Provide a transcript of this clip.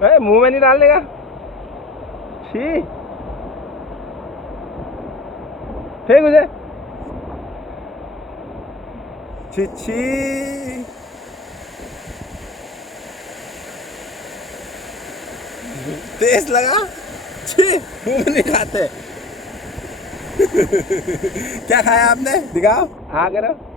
मुंह में नहीं डालने का। छी, फेंक उसे। छी छी, तेज लगा। छी, मुंह में नहीं खाते। क्या खाया आपने, दिखाओ। हाँ करो।